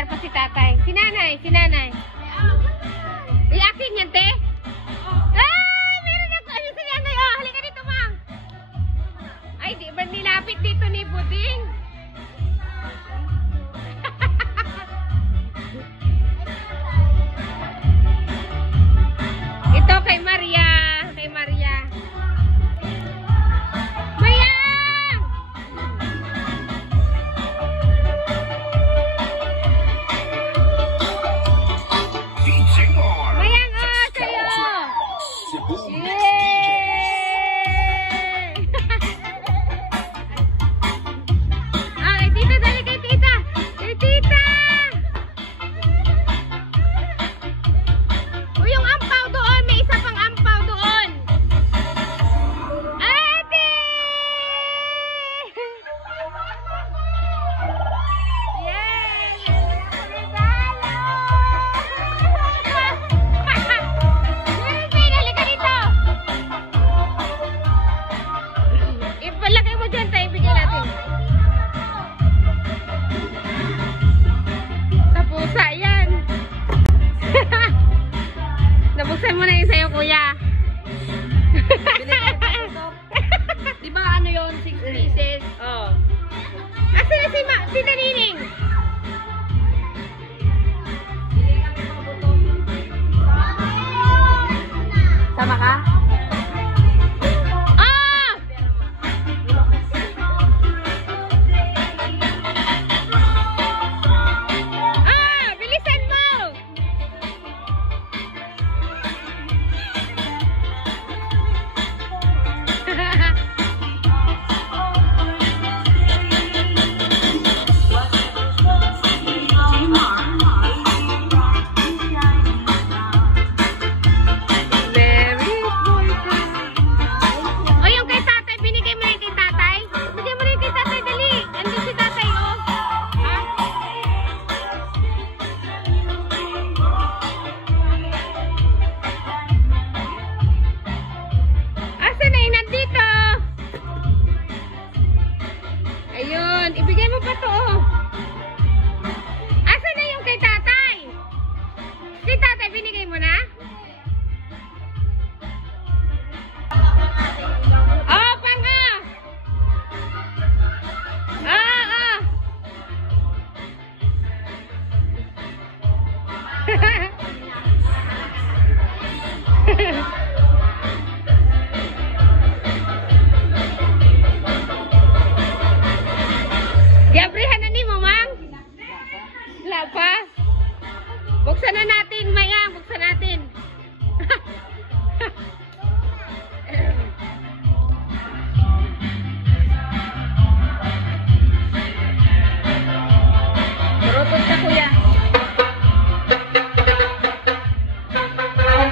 CR pa si tatay. Si nanay, si nanay. Akin yan, te. Ay, meron ako. Ay, si nanay. Oh, halika dito, ma'am. Ay, di ba nilapit dito ni Buding? Ito kay Maria. Kay Maria. Mayang! Mayang, oh, sa'yo! Yay! Ah, kay tita, dali kay tita! Kay tita! O, yung ampaw doon! May isa pang ampaw doon! Ate! Yay! Regalo! Meron pa yun! Halika dito! Ipalagay mo dyan tayo. Bigyan natin. Sa pusa yan. Nabuksan mo na yung sa'yo, kuya. Di ba ano yun? 6 pieces? Oh. Asa na si Nanining? Sama ka? Ah! Ah! Bilisan mo! Very important. O, yung kay tatay, binigay mo na yung kay tatay? Bigyan mo na yung kay tatay, dali. Andun si tatay, oh. Ha? Asa na yun? Nandito. Ayun, ibigay mo pa to, oh. Asa na yung kay tatay? Kay tatay, binigay mo na? Oh, panga! Ah. Gabrihan na ni mo, Mang? Wala pa? Buksan na natin, Mayang. Buksan natin. Turutot ka, kuya. Bakit naman black?